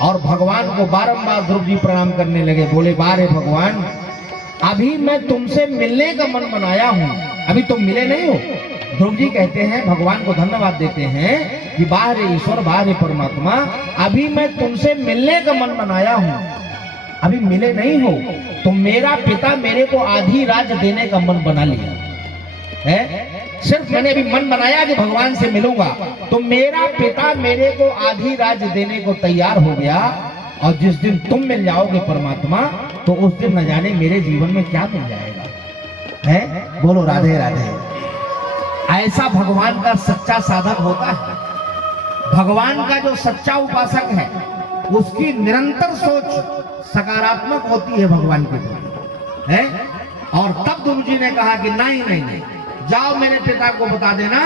और भगवान को बारंबार ध्रुव जी प्रणाम करने लगे। बोले बारे भगवान, अभी मैं तुमसे मिलने का मन बनाया हूं, अभी तुम मिले नहीं हो। ध्रुव जी कहते हैं, भगवान को धन्यवाद देते हैं कि बाहरे ईश्वर बाहरे परमात्मा, अभी मैं तुमसे मिलने का मन बनाया हूं, अभी मिले नहीं हो। तो मेरा पिता मेरे को आधी राज्य देने का मन बना लिया है। सिर्फ मैंने अभी मन बनाया कि भगवान से मिलूंगा, तो मेरा पिता मेरे को आधी राज्य देने को तैयार हो गया। और जिस दिन तुम मिल जाओगे परमात्मा, तो उस दिन न जाने मेरे जीवन में क्या मिल जाएगा है। बोलो राधे राधे। ऐसा भगवान का सच्चा साधक होता है। भगवान का जो सच्चा उपासक है, उसकी निरंतर सोच सकारात्मक होती है भगवान के प्रति है। और तब गुरु जी ने कहा कि नहीं नहीं नहीं, जाओ मेरे पिता को बता देना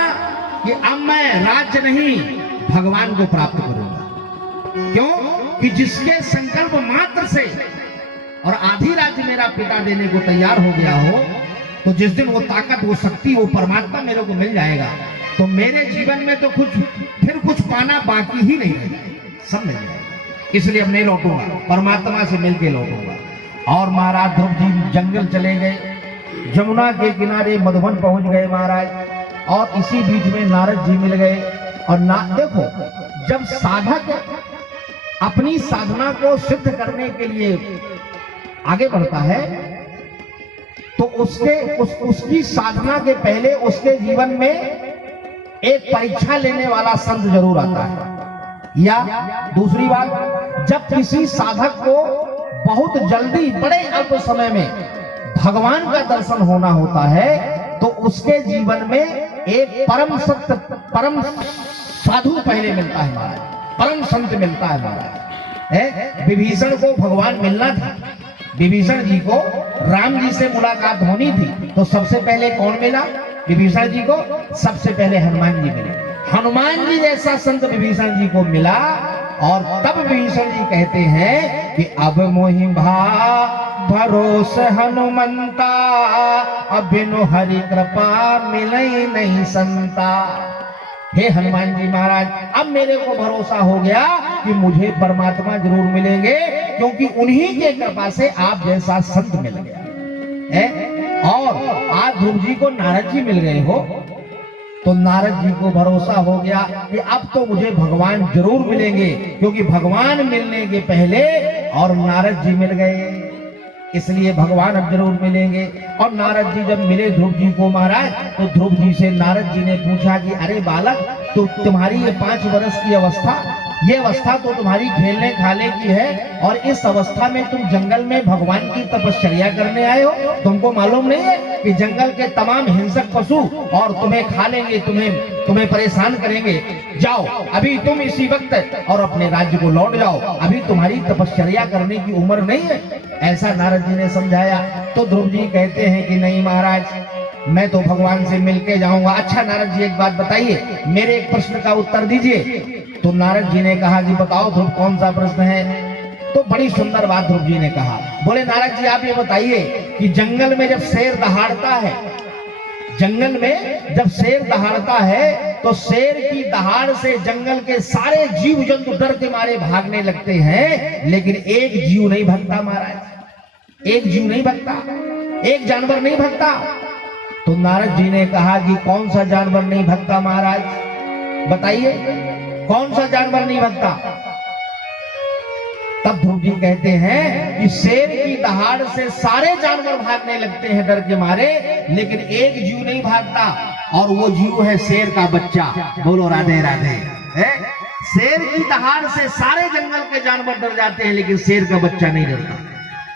कि अब मैं राज्य नहीं भगवान को प्राप्त करूंगा। क्यों कि जिसके संकल्प मात्र से और आधी राज्य मेरा पिता देने को तैयार हो गया हो, तो जिस दिन वो ताकत वो शक्ति वो परमात्मा मेरे को मिल जाएगा, तो मेरे जीवन में तो फिर कुछ पाना बाकी ही नहीं रहेगा, सब मिल जाएगा। इसलिए अब नहीं लौटूंगा, परमात्मा से मिलके लौटूंगा। और महाराज ध्रुव जी जंगल चले गए, जमुना के किनारे मधुबन पहुंच गए महाराज। और इसी बीच में नारद जी मिल गए। और देखो, जब साधक अपनी साधना को सिद्ध करने के लिए आगे बढ़ता है, तो उसकी साधना के पहले उसके जीवन में एक परीक्षा लेने वाला संत जरूर आता है। या दूसरी बात, जब किसी साधक को बहुत जल्दी बड़े अल्प समय में भगवान का दर्शन होना होता है, तो उसके जीवन में एक परम सत्य परम साधु पहले मिलता है महाराज, परम संत मिलता है महाराज। विभीषण को भगवान मिलना था, विभीषण जी को राम जी से मुलाकात होनी थी, तो सबसे पहले कौन मिला विभीषण जी को? सबसे पहले हनुमान जी मिले। हनुमान जी जैसा संत विभीषण जी को मिला। और तब विभीषण जी कहते हैं कि अब मोहि भरोस हनुमंता, अब बिनु हरि कृपा मिलई नहीं संता। हे हनुमान जी महाराज, अब मेरे को भरोसा हो गया कि मुझे परमात्मा जरूर मिलेंगे, क्योंकि उन्हीं के कृपा से आप जैसा संत मिल गया है। और आज ध्रुव जी को नारद जी मिल गए हो, तो नारद जी को भरोसा हो गया कि अब तो मुझे भगवान जरूर मिलेंगे, क्योंकि भगवान मिलने के पहले और नारद जी मिल गए, इसलिए भगवान अब जरूर मिलेंगे। और नारद जी जब मिले ध्रुव जी को महाराज, तो ध्रुव जी से नारद जी ने पूछा कि अरे बालक, तो तुम्हारी ये 5 वर्ष की अवस्था, ये अवस्था तो तुम्हारी खेलने खाने की है, और इस अवस्था में तुम जंगल में भगवान की तपस्या करने आए हो। तुमको मालूम नहीं है कि जंगल के तमाम हिंसक पशु और तुम्हें खा लेंगे, तुम्हें परेशान करेंगे। जाओ अभी तुम इसी वक्त और अपने राज्य को लौट जाओ, अभी तुम्हारी तपस्या करने की उम्र नहीं है, ऐसा नारद जी ने समझाया। तो ध्रुव जी कहते हैं कि नहीं महाराज, मैं तो भगवान से मिलके जाऊंगा। अच्छा नारद जी, एक बात बताइए, मेरे एक प्रश्न का उत्तर दीजिए। तो नारद जी ने कहा कि बताओ ध्रुव, कौन सा प्रश्न है? तो बड़ी सुंदर बात ध्रुव जी ने कहा। बोले नारद जी, आप ये बताइए कि जंगल में जब शेर दहाड़ता है, जंगल में जब शेर दहाड़ता है, तो शेर की दहाड़ से जंगल के सारे जीव जंतु डर के मारे भागने लगते हैं, लेकिन एक जीव नहीं भागता महाराज, एक जीव नहीं भागता, एक जानवर नहीं भागता। तो नारद जी ने कहा कि कौन सा जानवर नहीं भागता महाराज, बताइए कौन सा जानवर नहीं भागता? तब ध्रुव जी कहते हैं कि शेर की दहाड़ से सारे जानवर भागने लगते हैं डर के मारे, लेकिन एक जीव नहीं भागता, और वो जीव है शेर का बच्चा। बोलो राधे राधे। शेर की दहाड़ से सारे जंगल के जानवर डर जाते हैं, लेकिन शेर का बच्चा नहीं डरता।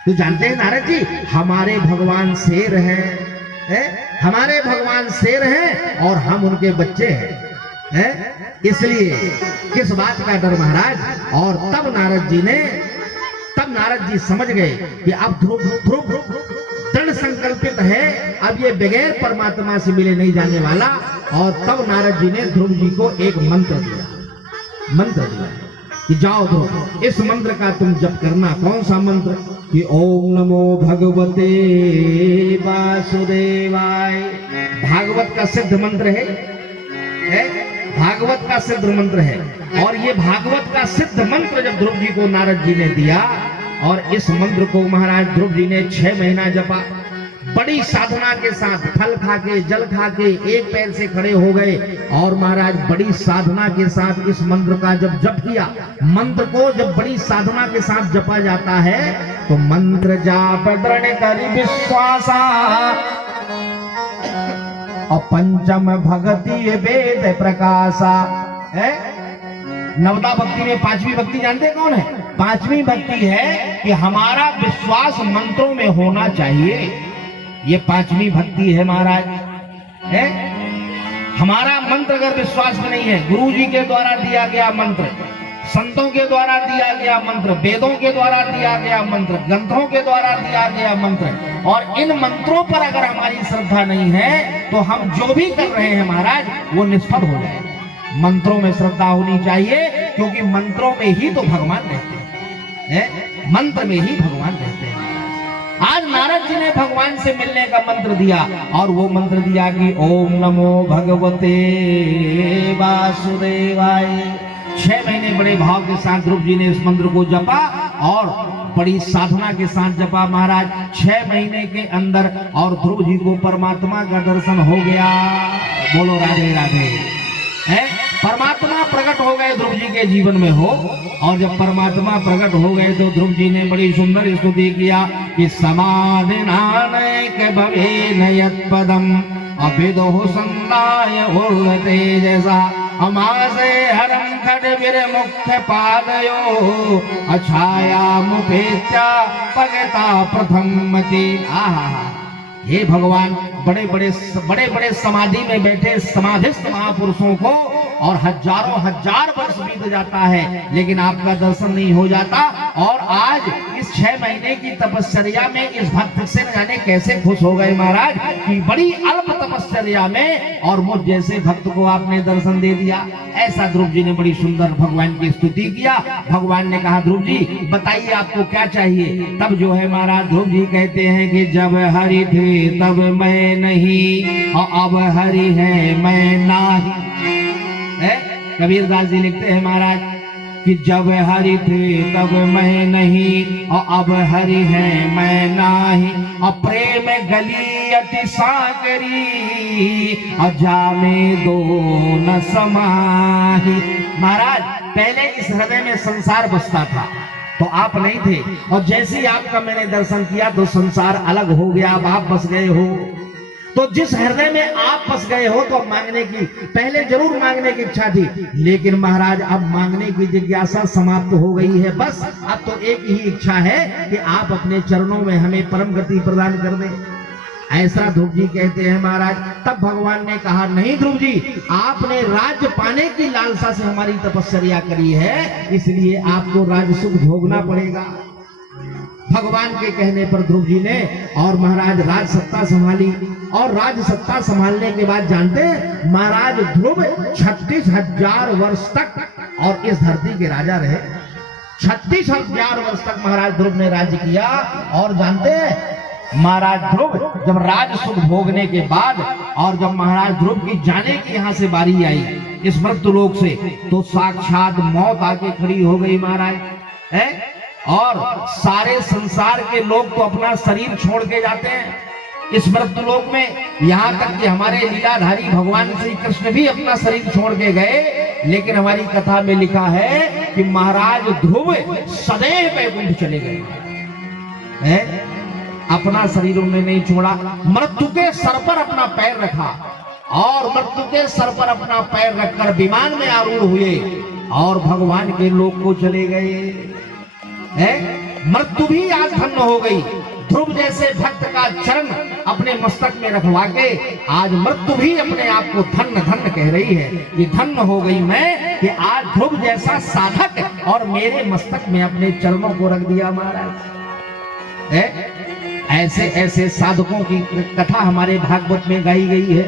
तो जानते हैं नारद जी, हमारे भगवान शेर हैं, हमारे भगवान शेर हैं और हम उनके बच्चे हैं, इसलिए किस बात का डर महाराज। और तब नारद जी समझ गए कि अब ध्रुव दृढ़ संकल्पित है, अब ये बगैर परमात्मा से मिले नहीं जाने वाला। और तब नारद जी ने ध्रुव जी को एक मंत्र दिया कि जाओ ध्रुव, इस मंत्र का तुम जप करना। कौन सा मंत्र? कि ओम नमो भगवते वासुदेवाय। भागवत का सिद्ध मंत्र है भागवत का सिद्ध मंत्र है। और ये भागवत का सिद्ध मंत्र जब ध्रुव जी को नारद जी ने दिया, और इस मंत्र को महाराज ध्रुव जी ने 6 महीना जपा, बड़ी साधना के साथ, फल खा के, जल खा के एक पैर से खड़े हो गए। और महाराज बड़ी साधना के साथ इस मंत्र का जब जप किया, मंत्र को जब बड़ी साधना के साथ जपा जाता है तो मंत्र जाप दृढ़ करि विश्वासा, और पंचम भक्ति वेद प्रकाशा है। नवदा भक्ति में 5वीं भक्ति जानते हैं कौन है? 5वीं भक्ति है कि हमारा विश्वास मंत्रों में होना चाहिए। ये 5वीं भक्ति है महाराज है। हमारा मंत्र अगर विश्वास में नहीं है, गुरु जी के द्वारा दिया गया मंत्र, संतों के द्वारा दिया गया मंत्र, वेदों के द्वारा दिया गया मंत्र, ग्रंथों के द्वारा दिया गया मंत्र, और इन मंत्रों पर अगर हमारी श्रद्धा नहीं है तो हम जो भी कर रहे हैं महाराज वो निष्फल हो जाएगा। मंत्रों में श्रद्धा होनी चाहिए, क्योंकि मंत्रों में ही तो भगवान रहते हैं, मंत्र में ही भगवान रहते हैं। आज नारद जी ने भगवान से मिलने का मंत्र दिया, और वो मंत्र दिया कि ओम नमो भगवते वासुदेवाय। 6 महीने बड़े भाव के साथ ध्रुव जी ने इस मंत्र को जपा, और बड़ी साधना के साथ जपा महाराज। 6 महीने के अंदर और ध्रुव जी को परमात्मा का दर्शन हो गया। बोलो राधे राधे है। परमात्मा प्रकट हो गए ध्रुव जी के जीवन में हो, और जब परमात्मा प्रकट हो गए तो ध्रुव जी ने बड़ी सुंदर स्तुति किया कि समाधिनानैक भवेन यत्पदम अभिदो संदाय उर्वते जैसा अमासे हरम खड्वीर मुख्य पादयो अछाया मुपेत्या पगता प्रथमति। आहा, हे भगवान, बड़े बड़े समाधि में बैठे समाधिस्थ महापुरुषों को और हजारों हजार वर्ष बीत जाता है, लेकिन आपका दर्शन नहीं हो जाता। और आज इस 6 महीने की तपस्या में इस भक्त से न जाने कैसे खुश हो गए महाराज कि बड़ी अल्प तपस्या में और मुझ जैसे भक्त को आपने दर्शन दे दिया। ऐसा ध्रुव जी ने बड़ी सुंदर भगवान की स्तुति किया। भगवान ने कहा ध्रुव जी बताइए आपको क्या चाहिए। तब जो है महाराज ध्रुव जी कहते हैं कि जब हरि थे तब मैं नहीं, और अब हरि है मैं नाही। कबीरदास जी लिखते हैं महाराज कि जब हरि थे तब मैं नहीं, और अब हरि है मैं नाही। और प्रेम गली अति सागरी, और जामे दो न समाही। महाराज पहले इस हृदय में संसार बसता था तो आप नहीं थे, और जैसे ही आपका मैंने दर्शन किया तो संसार अलग हो गया, अब आप बस गए हो। तो जिस हृदय में आप फंस गए हो तो मांगने की, पहले जरूर मांगने की इच्छा थी, लेकिन महाराज अब मांगने की जिज्ञासा समाप्त हो गई है। बस अब तो एक ही इच्छा है कि आप अपने चरणों में हमें परम गति प्रदान कर दें। ऐसा ध्रुव जी कहते हैं महाराज। तब भगवान ने कहा नहीं ध्रुव जी, आपने राज्य पाने की लालसा से हमारी तपस्या करी है, इसलिए आपको राज सुख भोगना पड़ेगा। भगवान के कहने पर ध्रुव जी ने और महाराज राज सत्ता संभाली, और राज सत्ता संभालने के बाद जानते महाराज ध्रुव 36,000 वर्ष तक और इस धरती के राजा रहे। 36,000 वर्ष तक महाराज ध्रुव ने राज्य किया। और जानते हैं महाराज ध्रुव जब राज सुख भोगने के बाद और जब महाराज ध्रुव की जाने की यहाँ से बारी आई इस मृत्युलोक से, तो साक्षात मौत आके खड़ी हो गई महाराज है। और सारे संसार के लोग तो अपना शरीर छोड़ के जाते हैं इस मृत्युलोक में, यहाँ तक कि हमारे लीलाधारी भगवान श्री कृष्ण भी अपना शरीर छोड़ के गए। लेकिन हमारी कथा में लिखा है कि महाराज ध्रुव सदैव वैकुंठ चले गए, अपना शरीर उन्होंने नहीं छोड़ा। मृत्यु के सर पर अपना पैर रखा और मृत्यु के सर पर अपना पैर रखकर विमान में आरूढ़ हुए और भगवान के लोक को चले गए। मृत्यु भी आज धन्य हो गई। ध्रुव जैसे भक्त का चरण अपने मस्तक में रखवा के आज मृत्यु भी अपने आप को धन्य धन्य कह रही है कि धन्य हो गई मैं कि आज ध्रुव जैसा साधक और मेरे मस्तक में अपने चरणों को रख दिया महाराज। ऐसे ऐसे साधकों की कथा हमारे भागवत में गाई गई है।